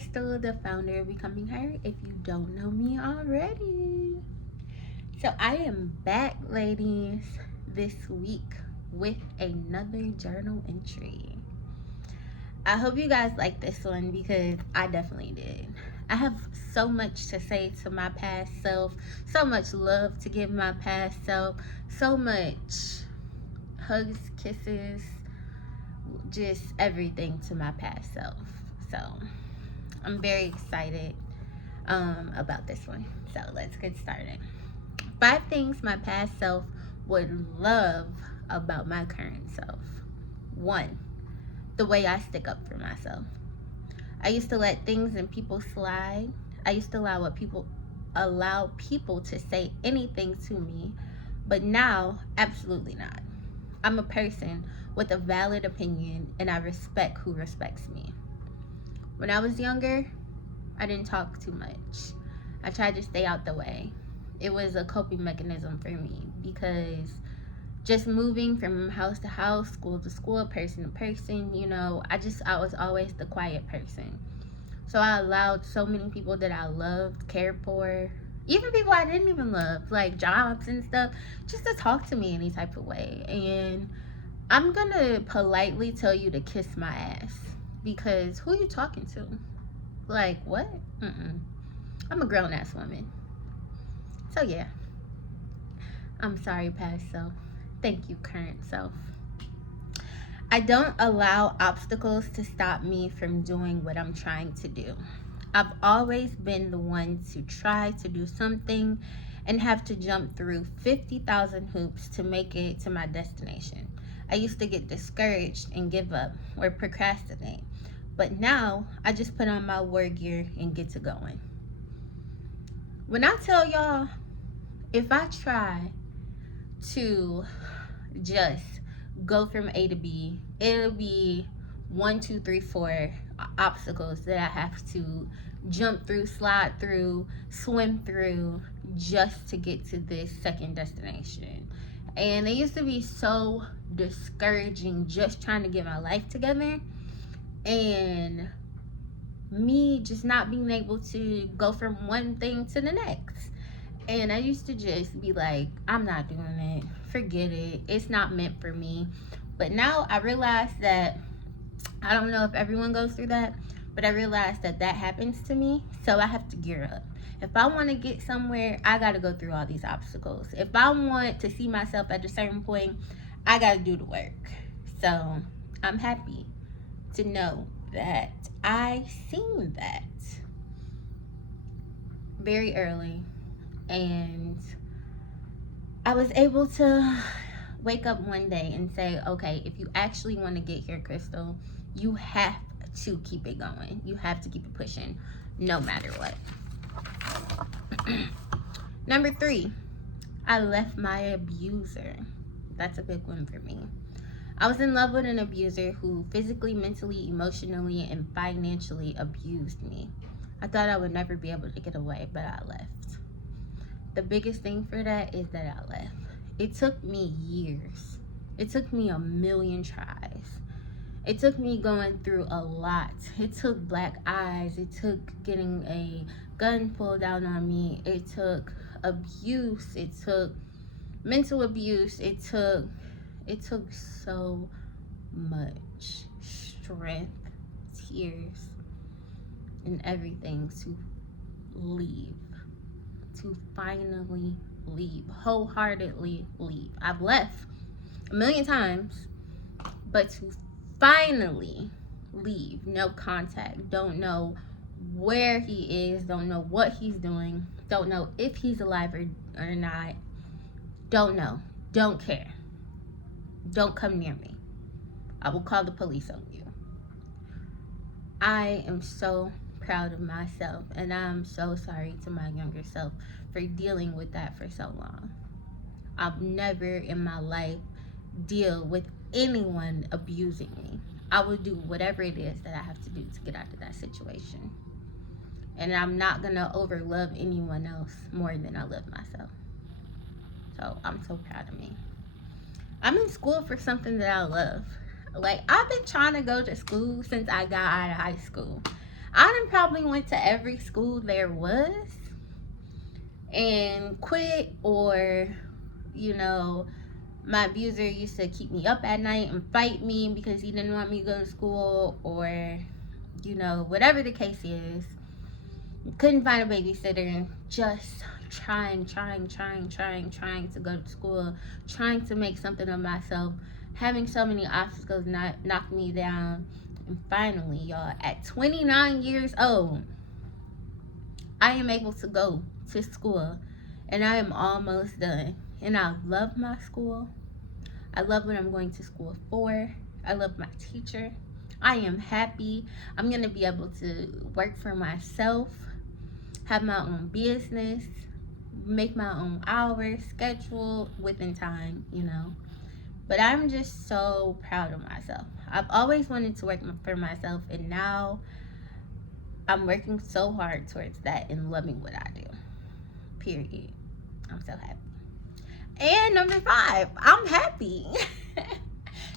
Crystal, the founder of Becoming Her, if you don't know me already. So I am back, ladies, this week with another journal entry. I hope you guys like this one because I definitely did. I have so much to say to my past self, so much love to give my past self, so much hugs, kisses, just everything to my past self. So I'm very excited about this one. So let's get started. 5 things my past self would love about my current self. 1, the way I stick up for myself. I used to let things and people slide. I used to allow people to say anything to me, but now absolutely not. I'm a person with a valid opinion and I respect who respects me. When I was younger, I didn't talk too much. I tried to stay out the way. It was a coping mechanism for me because just moving from house to house, school to school, person to person, I was always the quiet person. So I allowed so many people that I loved, cared for, even people I didn't even love, like jobs and stuff, just to talk to me any type of way. And I'm gonna politely tell you to kiss my ass because who you talking to? Like, what? I'm a grown ass woman. So, yeah. I'm sorry, past self. Thank you, current self. I don't allow obstacles to stop me from doing what I'm trying to do. I've always been the one to try to do something and have to jump through 50,000 hoops to make it to my destination. I used to get discouraged and give up or procrastinate. But now I just put on my war gear and get to going. When I tell y'all, if I try to just go from A to B, it'll be 1, 2, 3, 4 obstacles that I have to jump through, slide through, swim through just to get to this second destination. And it used to be so discouraging just trying to get my life together and me just not being able to go from one thing to the next. And I used to just be like, I'm not doing it. Forget it. It's not meant for me. But now I realize that I don't know if everyone goes through that, but I realize that that happens to me. So I have to gear up. If I want to get somewhere, I got to go through all these obstacles. If I want to see myself at a certain point, I got to do the work. So I'm happy to know that I seen that very early, and I was able to wake up one day and say, okay, if you actually want to get here, Crystal, you have to keep it going. You have to keep it pushing no matter what. Number 3, I left my abuser. That's a big one for me. I was in love with an abuser who physically, mentally, emotionally, and financially abused me. I thought I would never be able to get away, but I left. The biggest thing for that is that I left. It took me years. It took me a million tries. It took me going through a lot. It took black eyes. It took getting a gun pulled out on me. It took abuse. It took mental abuse. It took so much strength, tears, and everything to leave, to finally leave, wholeheartedly leave. I've left a million times, but to finally leave, no contact, don't know where he is, don't know what he's doing, don't know if he's alive or not, don't know, don't care. Don't come near me. I will call the police on you. I am so proud of myself, and I'm so sorry to my younger self for dealing with that for so long. I've never in my life deal with anyone abusing me. I will do whatever it is that I have to do to get out of that situation. And I'm not gonna overlove anyone else more than I love myself. So I'm so proud of me. I'm in school for something that I love. Like, I've been trying to go to school since I got out of high school. I done probably went to every school there was and quit, or, you know, my abuser used to keep me up at night and fight me because he didn't want me to go to school, or, you know, whatever the case is. Couldn't find a babysitter, and just trying to go to school, trying to make something of myself, having so many obstacles knock me down. And finally, y'all, at 29 years old, I am able to go to school, and I am almost done. And I love my school. I love what I'm going to school for. I love my teacher. I am happy. I'm going to be able to work for myself, have my own business, make my own hours, schedule within time, you know. But I'm just so proud of myself. I've always wanted to work for myself, and now I'm working so hard towards that and loving what I do. Period. I'm so happy. And number 5, I'm happy.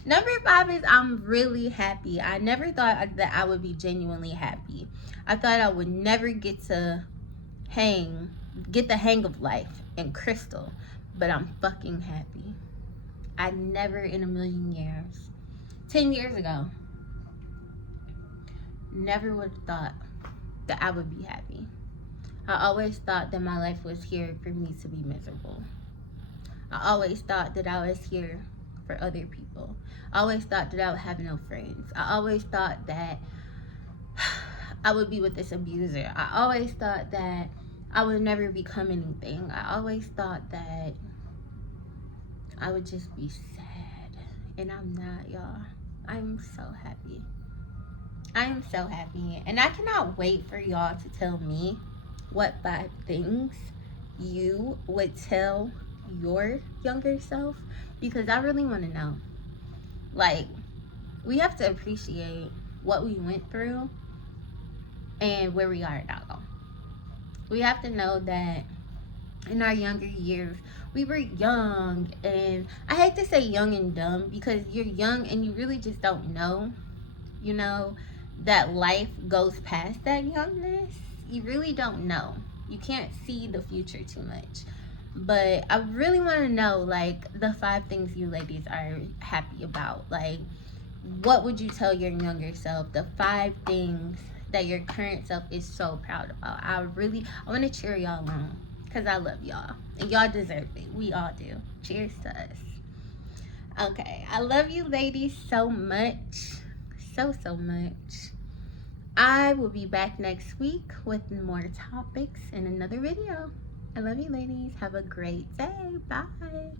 Number 5 is I'm really happy. I never thought that I would be genuinely happy. I thought I would never get the hang of life in Crystal, but I'm fucking happy. I never in a million years, 10 years ago, never would have thought that I would be happy. I always thought that my life was here for me to be miserable. I always thought that I was here for other people. I always thought that I would have no friends. I always thought that I would be with this abuser. I always thought that I would never become anything. I always thought that I would just be sad. And I'm not, y'all. I'm so happy. I am so happy. And I cannot wait for y'all to tell me what 5 things you would tell your younger self, because I really want to know. Like, we have to appreciate what we went through and where we are now. We have to know that in our younger years, we were young, and I hate to say young and dumb, because you're young and you really just don't know, you know, that life goes past that youngness. You really don't know. You can't see the future too much. But I really want to know, like, the 5 things you ladies are happy about. Like, what would you tell your younger self? The 5 things that your current self is so proud about. I want to cheer y'all on, because I love y'all. And y'all deserve it. We all do. Cheers to us. Okay. I love you ladies so much. So much. I will be back next week with more topics in another video. I love you ladies. Have a great day. Bye.